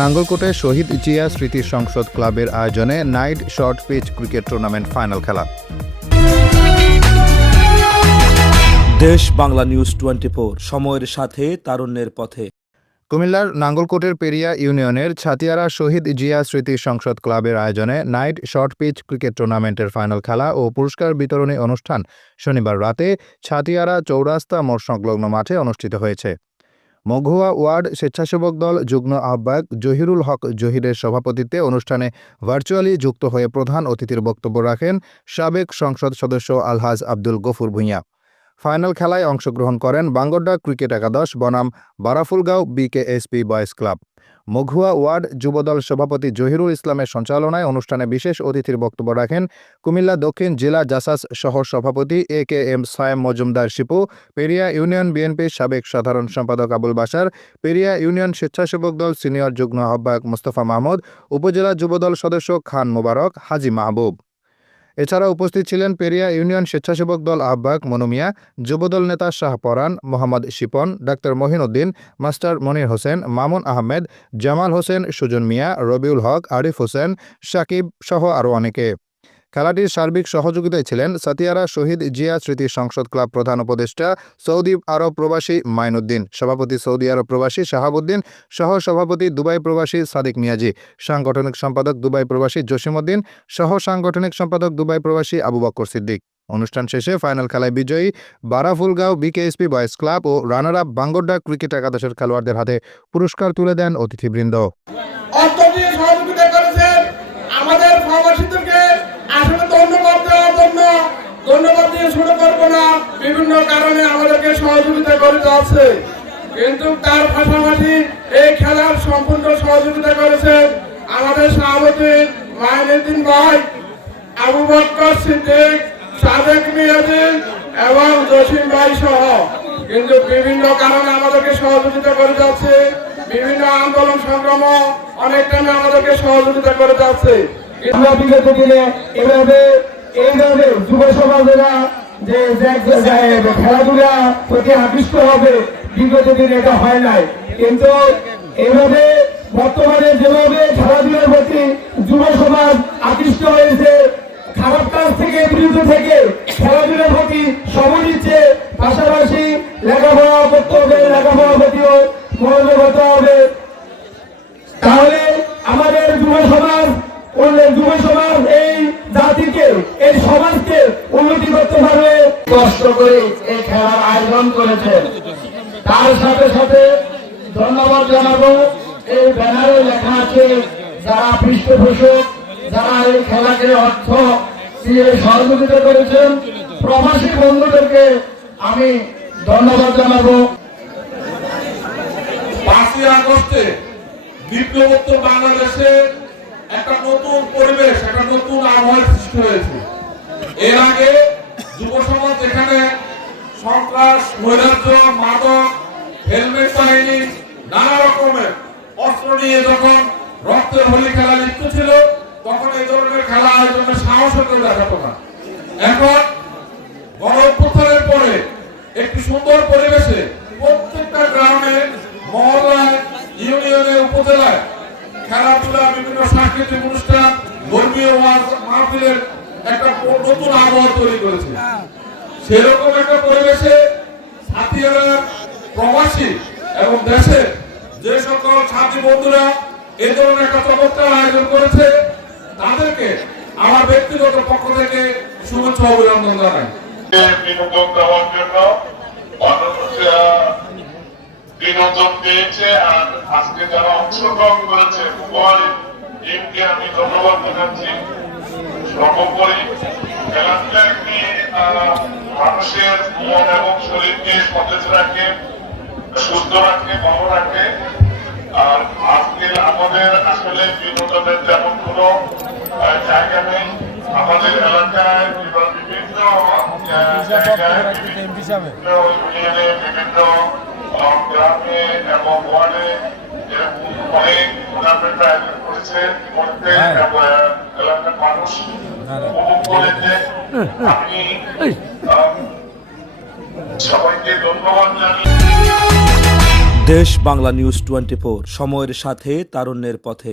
নাঙ্গলকোটে শহীদ জিয়া স্মৃতি সংসদ ক্লাবের আয়োজনে night short pitch cricket tournament final খেলা। দেশ বাংলা নিউজ 24, সময়ের সাথে তারুণ্যের পথে। কুমিল্লার নাঙ্গলকোটের পেরিয়া ইউনিয়নের ছাতিয়ারা শহীদ জিয়া স্মৃতি সংসদ ক্লাবের আয়োজনে নাইট শর্ট পিচ ক্রিকেট টুর্নামেন্টের ফাইনাল খেলা ও পুরস্কার বিতরণী অনুষ্ঠান শনিবার রাতে ছাতিয়ারা চৌরাস্তা মোড় সংলগ্ন মাঠে অনুষ্ঠিত হয়েছে। মঘুয়া ওয়ার্ড স্বেচ্ছাসেবক দল যুগ্ম আহ্বায়ক জহিরুল হক জহিরের সভাপতিত্বে অনুষ্ঠানে ভার্চুয়ালি যুক্ত হয়ে প্রধান অতিথির বক্তব্য রাখেন সাবেক সংসদ সদস্য আলহাজ আব্দুল গফুর ভূঁইয়া। ফাইনাল খেলায় অংশগ্রহণ করেন বাঙ্গড্ডা ক্রিকেট একাদশ বনাম Baraphulgaon BKSP boys club. Maghua ward Jubodal সভাপতি জহিরুল ইসলামের সঞ্চালনায় অনুষ্ঠানে বিশেষ অতিথির বক্তব্য রাখেন কুমিল্লা দক্ষিণ জেলা জাসাস শহর সভাপতি AKM সায়েম মজুমদার শিপু, পেরিয়া ইউনিয়ন বিএনপির সাবেক সাধারণ সম্পাদক আবুল বাশার, পেরিয়া ইউনিয়ন স্বেচ্ছাসেবক দল সিনিয়র যুগ্ম আহ্বায়ক মোস্তফা মাহমুদ, উপজেলা যুবদল সদস্য খান মোবারক, হাজি মাহবুব। এছাড়া উপস্থিত ছিলেন পেরিয়া ইউনিয়ন স্বেচ্ছাসেবক দল আহ্বায়ক মনু মিয়া, যুবদল নেতা শাহ পরান, মোহাম্মদ শিপন, ডাক্তার মহিনউদ্দিন, মাস্টার মনির হোসেন, মামুন আহমেদ, জামাল হোসেন, সুজন মিয়া, রবিউল হক, আরিফ হোসেন, সাকিব সহ আরও অনেকে। খেলাটির সার্বিক সহযোগিতায় ছিলেন ছাতিয়ারা শহীদ জিয়া স্মৃতি সংসদ ক্লাব প্রধান উপদেষ্টা সৌদি আরব প্রবাসী মাইনুদ্দিন, সভাপতি সৌদি আরব প্রবাসী শাহাবুদ্দিন, সহ সভাপতি দুবাই প্রবাসী সাদিক মিয়াজি, সাংগঠনিক সম্পাদক দুবাই প্রবাসী জসিমউদ্দিন, সহ সাংগঠনিক সম্পাদক দুবাই প্রবাসী আবু বকর সিদ্দিক। অনুষ্ঠান শেষে ফাইনাল খেলায় বিজয়ী বারাফুলগাঁও বিকেএসপি বয়েজ ক্লাব ও রানার আপ বাঙ্গড্ডা ক্রিকেট একাদশের খেলোয়াড়দের হাতে পুরস্কার তুলে দেন অতিথিবৃন্দ। আমাদের প্রবাসীদেরকে আসলে ধন্যবাদ দিয়ে শুরু করবো না, বিভিন্ন কারণে আমাদেরকে সহযোগিতা করে যাচ্ছে, কিন্তু তার পাশাপাশি এই খেলার সম্পূর্ণ সহযোগিতা করেছেন আমাদের সভাপতি মাইনুদ্দিন ভাই, আবু বকর সিদ্দিক, সাদেক মিয়াজি এবং জসিম ভাই সহ, কিন্তু বিভিন্ন কারণে আমাদেরকে সহযোগিতা করে যাচ্ছে, বিভিন্ন আন্দোলন সংগ্রাম অনেক টাইমে আমাদেরকে সহযোগিতা করে যাচ্ছে। বিগত দিনে এইভাবে যুব সমাজেরা যে খেলাধুলা প্রতি আকৃষ্ট হবে, বিগত দিনে এটা হয় নাই, কিন্তু এইভাবে বর্তমানে যেভাবে খেলাধুলার প্রতি যুব সমাজ আকৃষ্ট হয়েছে, খারাপ কাজ থেকে বিরত থেকে খেলাধুলার প্রতি সময় দিচ্ছে, পাশাপাশি লেখাপড়া করতে হবে, লেখাপড়ার প্রতিও মনোযোগ হতে হবে, তাহলে আমাদের যুব সমাজ এই জাতিকে, এই সমাজকে উন্নতি করতে পারবে। কষ্ট করে এই খেলার আয়োজন করেছেন, তার সাথে সাথে ধন্যবাদ জানাবো। এই ব্যানারে লেখা আছে যারা পৃষ্ঠপোষক, যারা এই খেলাকে অর্থ দিয়ে সহযোগিতা করেছেন, প্রবাসী বন্ধুদেরকে আমি ধন্যবাদ জানাবো। 5ই আগস্টে বিপ্লবোত্তর বাংলাদেশে একটা নতুন পরিবেশ, একটা নতুন আবহাওয়ার সৃষ্টি হয়েছে। এর আগে যুব সমাজ যেখানে সন্ত্রাস, নৈরাজ্য, মাদক, হেলমেট বাহিনী, নানা রকমের অস্ত্র নিয়ে যখন রক্তের হোলি খেলা লিপ্ত ছিল, তখন এই ধরনের খেলা আয়োজনের সাহস কেউ দেখাতো না। এখন গণ অভ্যুত্থানের পরে একটি সুন্দর পরিবেশে প্রত্যেকটা গ্রামে, মহল্লায়, ইউনিয়নে, উপজেলায় খেলাধুলা, বিভিন্ন সাংস্কৃতিক অনুষ্ঠান, ধর্মীয় মাহফিলের একটা নতুন আবহাওয়া তৈরি করেছে। সেরকম একটা পরিবেশে ছাতিয়ারার প্রবাসী এবং দেশের যে সকল ছাত্রী বন্ধুরা এই ধরনের একটা চমৎকার আয়োজন করেছে, তাদেরকে আমার ব্যক্তিগত পক্ষ থেকে শুভেচ্ছা অভিনন্দন জানাই। বিনোদন পেয়েছে, আর আজকে যারা অংশগ্রহণ করেছে উভয় টিমকে আমি ধন্যবাদ জানাচ্ছি। সর্বোপরি খেলাধুলা একটি মানুষের মন এবং শরীরকে সতেজ রাখে, সুস্থ রাখে, ভালো রাখে। আর আজকে আমাদের আসলে বিনোদনের তেমন কোনো জায়গা নেই। আমাদের এলাকায় বিভিন্ন জায়গায়, বিভিন্ন ইউনিয়নে, বিভিন্ন গ্রামে এবং ওয়ার্ডে অনেক টুর্নামেন্ট আয়োজন করেছে, এলাকার মানুষ উপভোগ করেছে। আমি সবাইকে ধন্যবাদ জানাই। দেশ বাংলা নিউজ 24, সময়ের সাথে তারুণ্যের পথে।